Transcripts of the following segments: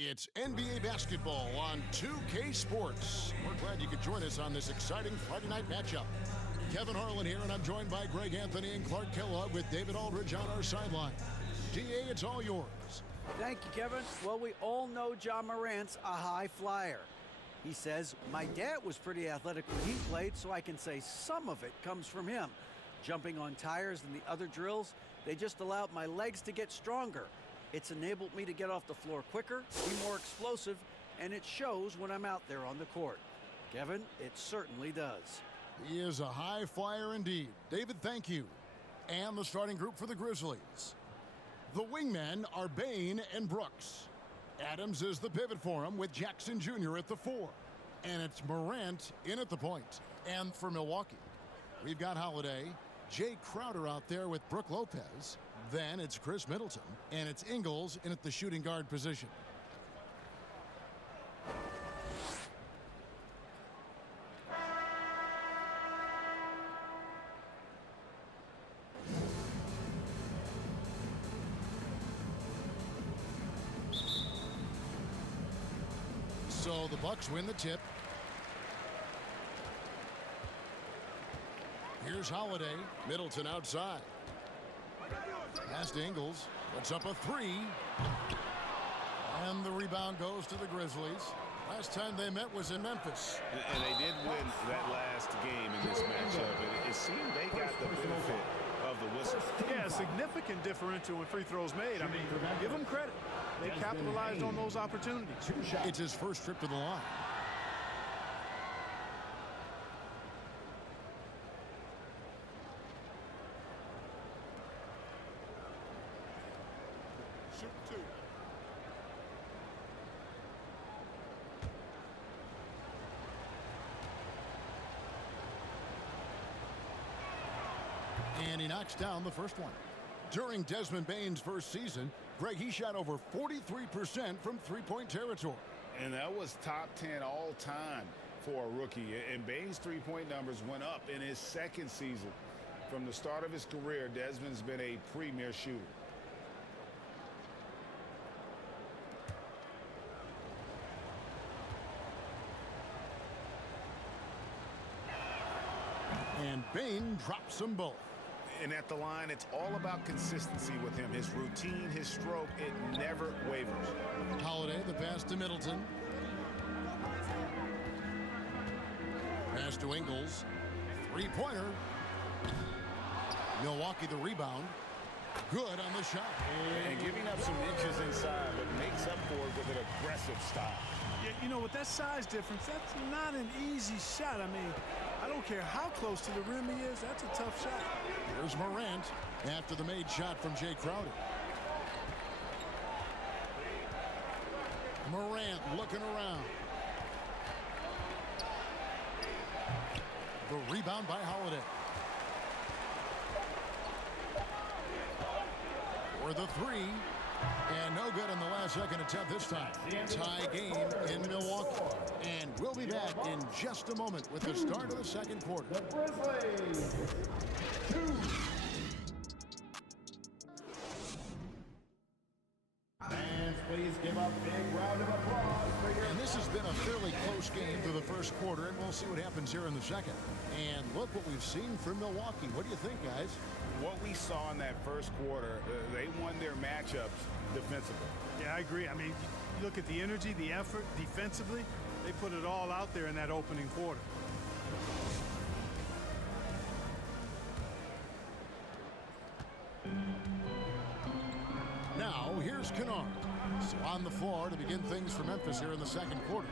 It's NBA basketball on 2K Sports. We're glad you could join us on this exciting Friday night matchup. Kevin Harlan here, and I'm joined by Greg Anthony and Clark Kellogg with David Aldridge on our sideline. DA, it's all yours. Thank you, Kevin. Well, we all know Ja Morant's a high flyer. He says, my dad was pretty athletic when he played, so I can say some of it comes from him. Jumping on tires and the other drills, they just allowed my legs to get stronger. It's enabled me to get off the floor quicker, be more explosive, and it shows when I'm out there on the court. Kevin, it certainly does. He is a high flyer indeed. David, thank you. And the starting group for the Grizzlies. The wingmen are Bain and Brooks. Adams is the pivot for him with Jackson Jr. at the 4. And it's Morant in at the point. And for Milwaukee, we've got Holiday, Jay Crowder out there with Brook Lopez. Then it's Chris Middleton, and it's Ingles in at the shooting guard position. So the Bucks win the tip. Here's Holiday. Middleton outside. Pass to Ingles. Puts up a 3. And the rebound goes to the Grizzlies. Last time they met was in Memphis. And they did win that last game in this matchup. It seemed they got the benefit of the whistle. Yeah, a significant differential in free throws made. I mean, give them credit. They capitalized on those opportunities. It's his first trip to the line. Shoot 2. And he knocks down the first one. During Desmond Bane's first season, Greg, he shot over 43% from three-point territory. And that was top 10 all time for a rookie. And Bane's three-point numbers went up in his second season. From the start of his career, Desmond's been a premier shooter. And Bane drops them both. And at the line, it's all about consistency with him. His routine, his stroke, it never wavers. Holiday, the pass to Middleton. Pass to Ingles. Three-pointer. Milwaukee the rebound. Good on the shot. And giving up some inches inside, but makes up for it with an aggressive style. Yeah, you know, with that size difference, that's not an easy shot. I mean, I don't care how close to the rim he is, that's a tough shot. Here's Morant after the made shot from Jay Crowder. Morant looking around. The rebound by Holiday. For the 3. And no good on the last second attempt this time. Tie game in Milwaukee. And we'll be back in just a moment with the start of the second quarter. The Grizzlies, 2. Fans, please give a big round of applause for your... And this has been a fairly close game through the first quarter, and we'll see what happens here in the second. And look what we've seen from Milwaukee. What do you think, guys? What we saw in that first quarter, they won their matchups defensively. Yeah, I agree. I mean, you look at the energy, the effort, defensively, they put it all out there in that opening quarter. Now, here's Kennard. So on the floor to begin things for Memphis here in the second quarter.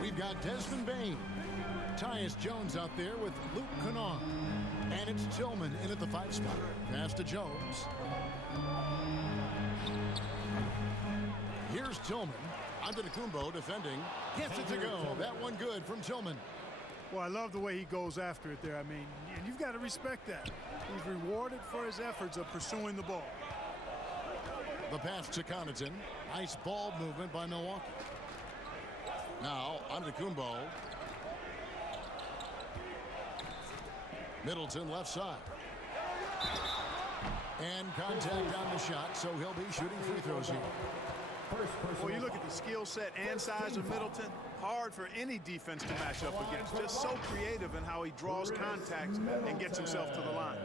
We've got Desmond Bane. Tyus Jones out there with Luke Kennard. And it's Tillman in at the 5 spot. Pass to Jones. Here's Tillman. Antetokounmpo defending. Gets it to go. That one good from Tillman. Well, I love the way he goes after it there. I mean, you've got to respect that. He's rewarded for his efforts of pursuing the ball. The pass to Connaughton. Nice ball movement by Milwaukee. Now, Antetokounmpo. Middleton left side. And contact on the shot, so he'll be shooting free throws here. First person. Well, you look at the skill set and size of Middleton, hard for any defense to match up against. Just so creative in how he draws contacts and gets himself to the line.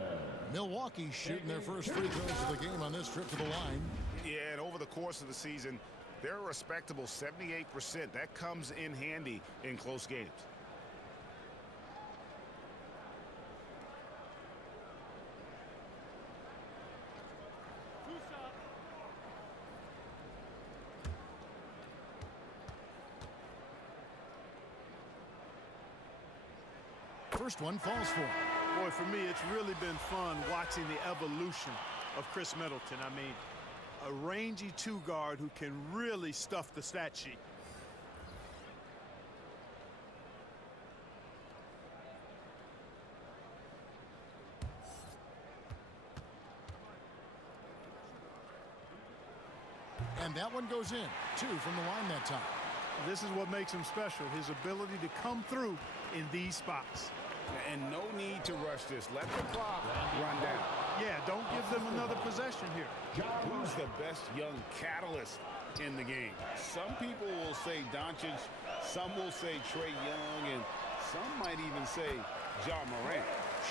Milwaukee shooting their first free throws of the game on this trip to the line. Yeah, and over the course of the season, they're a respectable 78%. That comes in handy in close games. First one falls for him. Boy, for me, it's really been fun watching the evolution of Chris Middleton. I mean, a rangy two-guard who can really stuff the stat sheet. And that one goes in. 2 from the line that time. This is what makes him special, his ability to come through in these spots. And no need to rush this. Let the clock run down. Yeah, don't give them another possession here. Who's the best young catalyst in the game? Some people will say Doncic, some will say Trae Young, and some might even say Ja Morant.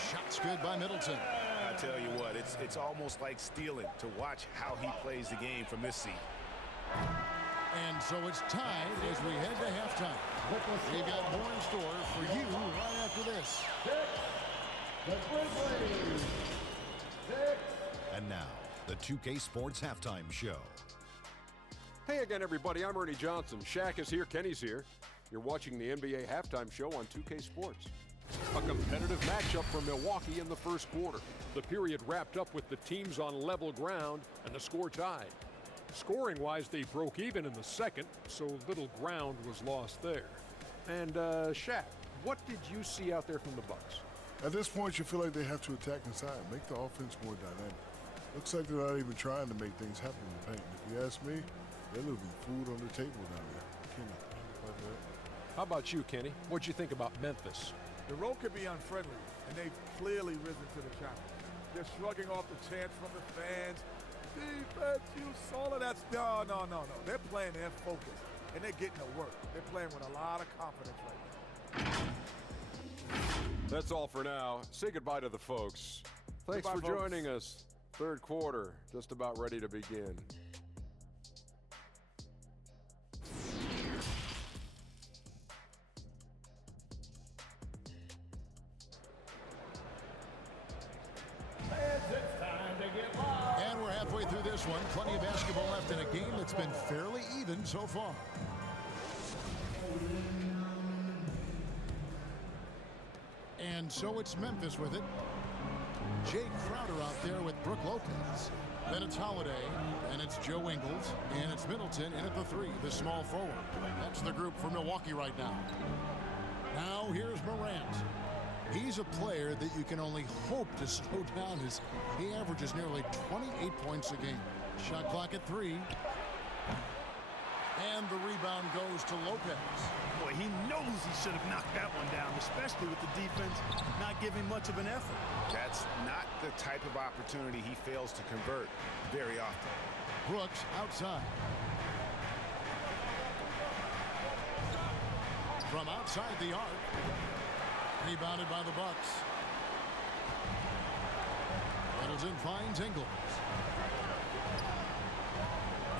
Shots good by Middleton. I tell you what, it's almost like stealing to watch how he plays the game from this seat. And so it's tied as we head to halftime. We've got more in store for you right after this. The Grizzlies. 6. And now, the 2K Sports Halftime Show. Hey again, everybody. I'm Ernie Johnson. Shaq is here. Kenny's here. You're watching the NBA Halftime Show on 2K Sports. A competitive matchup from Milwaukee in the first quarter. The period wrapped up with the teams on level ground and the score tied. Scoring-wise, they broke even in the second, so little ground was lost there. And, Shaq, what did you see out there from the Bucks? At this point, you feel like they have to attack inside, make the offense more dynamic. Looks like they're not even trying to make things happen in the paint. If you ask me, they're leaving food on the table down there. Kenny, about that? How about you, Kenny? What'd you think about Memphis? The road could be unfriendly, and they've clearly risen to the challenge. They're shrugging off the chants from the fans. Defense, you saw it. That's no. They're playing their focus, and they're getting to work. They're playing with a lot of confidence right now. That's all for now. Say goodbye to the folks. Thanks Goodbye, for folks. joining us. Third quarter, just about ready to begin. And we're halfway through this one. Plenty of basketball left in a game that's been fairly even so far. And so it's Memphis with it. Jay Crowder out there with Brook Lopez. Then it's Holiday, and it's Joe Ingles, and it's Middleton in at the 3, the small forward. That's the group for Milwaukee right now. Now here's Morant. He's a player that you can only hope to slow down as he averages nearly 28 points a game. Shot clock at 3. And the rebound goes to Lopez. Boy, he knows he should have knocked that one down, especially with the defense not giving much of an effort. That's not the type of opportunity he fails to convert very often. Brooks outside. From outside the arc. Rebounded by the Bucks. Middleton finds Ingles.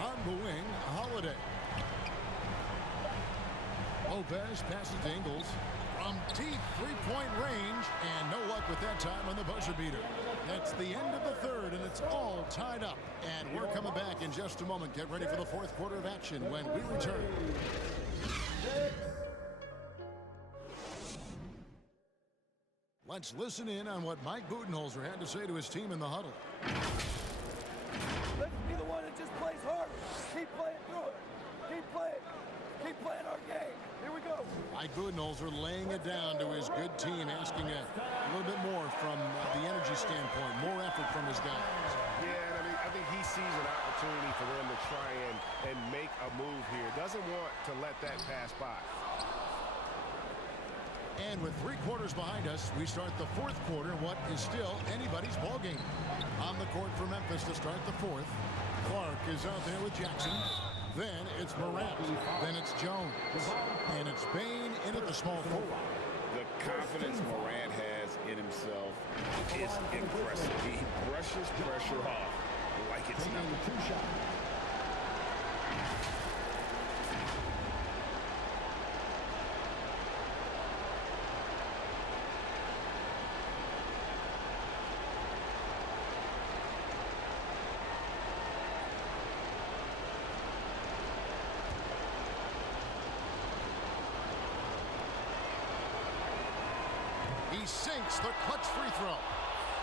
On the wing, Holiday. Lopez passes to Ingles. From deep three-point range, and no luck with that time on the buzzer beater. That's the end of the third, and it's all tied up. And we're coming back in just a moment. Get ready for the fourth quarter of action when we return. Let's listen in on what Mike Budenholzer had to say to his team in the huddle. Let's be the one that just plays harder. Keep playing through it. Keep playing. Keep playing our game. Here we go. Mike Budenholzer laying it down to his good team, asking a little bit more from the energy standpoint, more effort from his guys. Yeah, I think he sees an opportunity for them to try and make a move here. Doesn't want to let that pass by. And with 3 quarters behind us, we start the fourth quarter, what is still anybody's ball game. On the court for Memphis to start the fourth. Clark is out there with Jackson. Then it's Morant. Then it's Jones. And it's Bane in at the small forward. The confidence Morant has in himself is impressive. He brushes pressure off like it's nothing. He sinks the clutch free throw.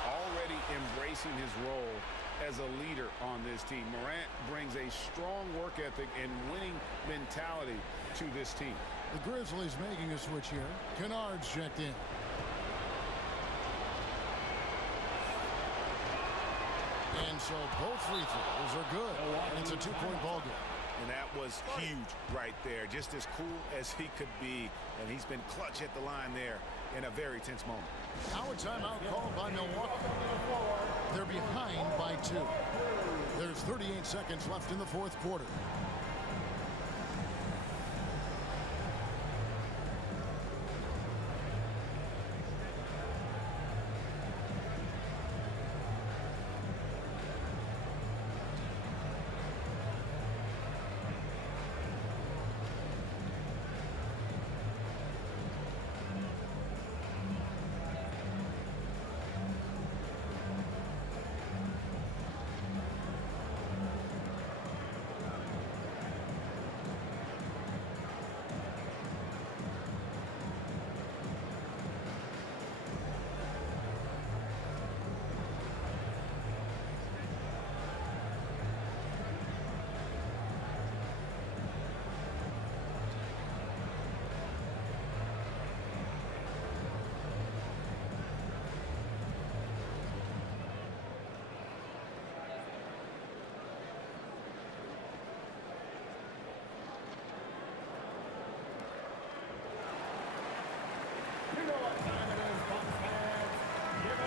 Already embracing his role as a leader on this team. Morant brings a strong work ethic and winning mentality to this team. The Grizzlies making a switch here. Kennard's checked in. And so both free throws are good. And it's a two-point ball game. And that was huge right there. Just as cool as he could be. And he's been clutch at the line there in a very tense moment. Now a timeout called by Milwaukee. They're behind by 2. There's 38 seconds left in the fourth quarter.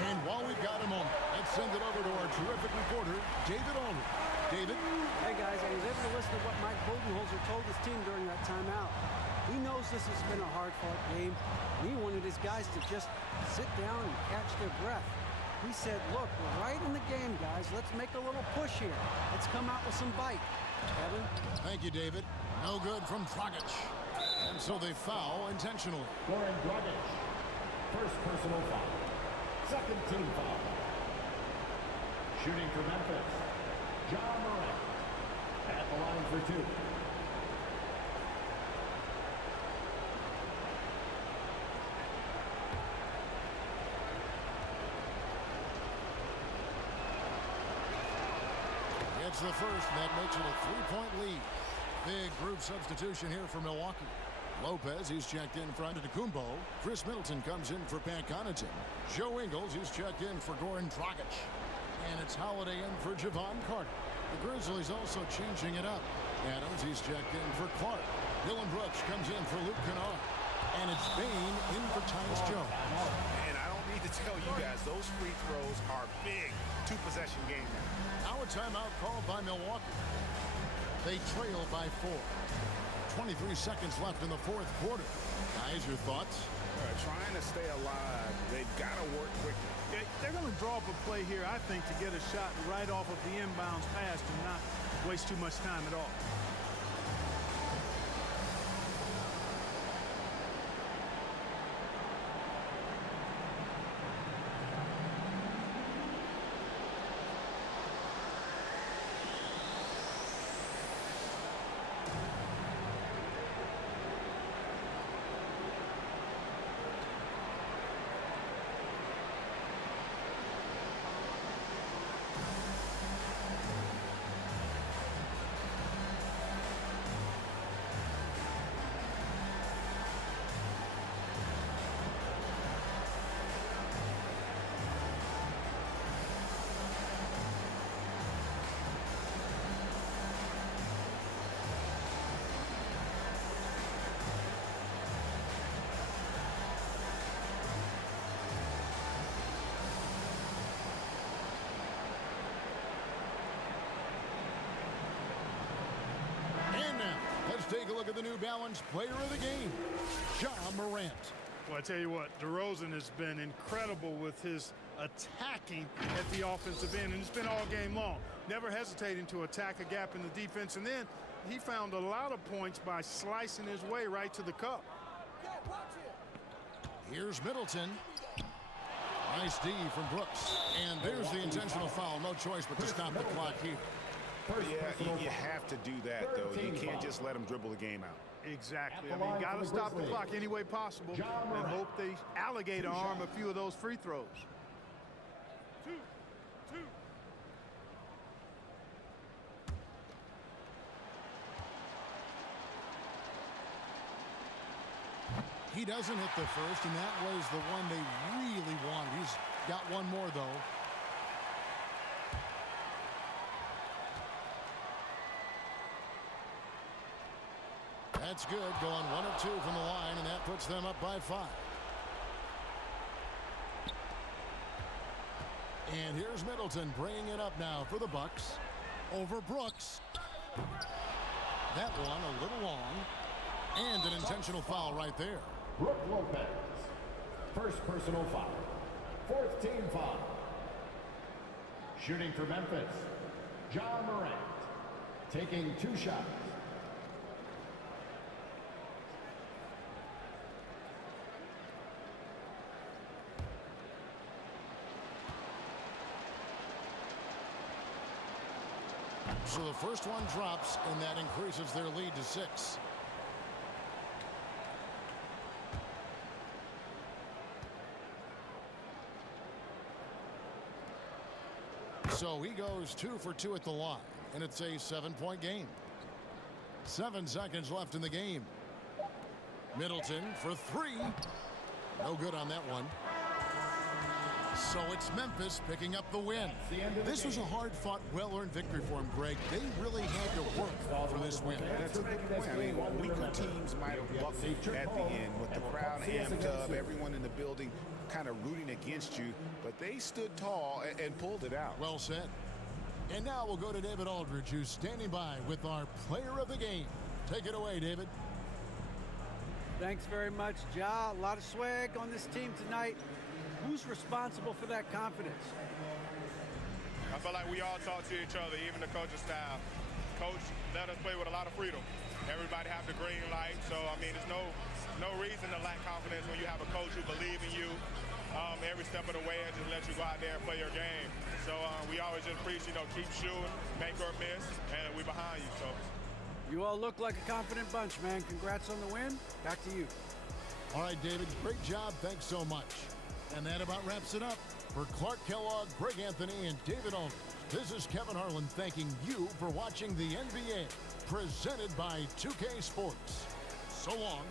And while we've got a moment, let's send it over to our terrific reporter, David Aldridge. David? Hey, guys, I was able to listen to what Mike Budenholzer told his team during that timeout. He knows this has been a hard-fought game. He wanted his guys to just sit down and catch their breath. He said, look, we're right in the game, guys. Let's make a little push here. Let's come out with some bite. Kevin? Thank you, David. No good from Dragic. And so they foul intentionally. Goran Dragic. First personal foul. Second team foul. Shooting for Memphis, John Morant. At the line for 2. It's the first. That makes it a 3-point lead. Big group substitution here for Milwaukee. Lopez, he's checked in for Antetokounmpo. Chris Middleton comes in for Pat Connaughton. Joe Ingles, he's checked in for Goran Dragic. And it's Holiday in for Javon Carter. The Grizzlies also changing it up. Adams, he's checked in for Clark. Dylan Brooks comes in for Luke Kennard. And it's Bane in for Tyus Jones. And I don't need to tell you guys, those free throws are big. 2-possession game now. Now a timeout called by Milwaukee. They trail by 4. 23 seconds left in the fourth quarter. Guys, your thoughts? Trying to stay alive. They've got to work quickly. They're going to draw up a play here, I think, to get a shot right off of the inbounds pass and not waste too much time at all. look at the New Balance player of the game, Ja Morant. Well, I tell you what, DeRozan has been incredible with his attacking at the offensive end, and it's been all game long. Never hesitating to attack a gap in the defense, and then he found a lot of points by slicing his way right to the cup. Here's Middleton. Nice D from Brooks. And there's the intentional foul. No choice but to stop the clock here. Yeah, you have to do that, though. You can't just let him dribble the game out. Exactly. I mean, you got to stop the clock any way possible and hope they alligator arm a few of those free throws. He doesn't hit the first, and that was the one they really wanted. He's got one more, though. That's good, going 1 of 2 from the line, and that puts them up by 5. And here's Middleton bringing it up now for the Bucks. Over Brooks. That one a little long. And an intentional foul right there. Brook Lopez. First personal foul. 4th team foul. Shooting for Memphis, Ja Morant. Taking 2 shots. So the first one drops, and that increases their lead to 6. So he goes 2 for 2 at the line, and it's a 7-point game. 7 seconds left in the game. Middleton for 3. No good on that one. So it's Memphis picking up the win. This was a hard-fought, well-earned victory for him, Greg. They really had to work for this win. That's a good point. I mean, weaker teams might have bucked at the end with the crowd amped up, everyone in the building kind of rooting against you, but they stood tall and pulled it out. Well said. And now we'll go to David Aldridge, who's standing by with our player of the game. Take it away, David. Thanks very much, Ja. A lot of swag on this team tonight. Who's responsible for that confidence? I feel like we all talk to each other, even the coaching staff. Coach let us play with a lot of freedom. Everybody have the green light, so I mean, there's no reason to lack confidence when you have a coach who believes in you every step of the way and just let you go out there and play your game. So we always just preach, keep shooting, make or miss, and we behind you. So you all look like a confident bunch, man. Congrats on the win. Back to you. All right, David, great job. Thanks so much. And that about wraps it up. For Clark Kellogg, Greg Anthony, and David Aldridge, this is Kevin Harlan thanking you for watching the NBA, presented by 2K Sports. So long.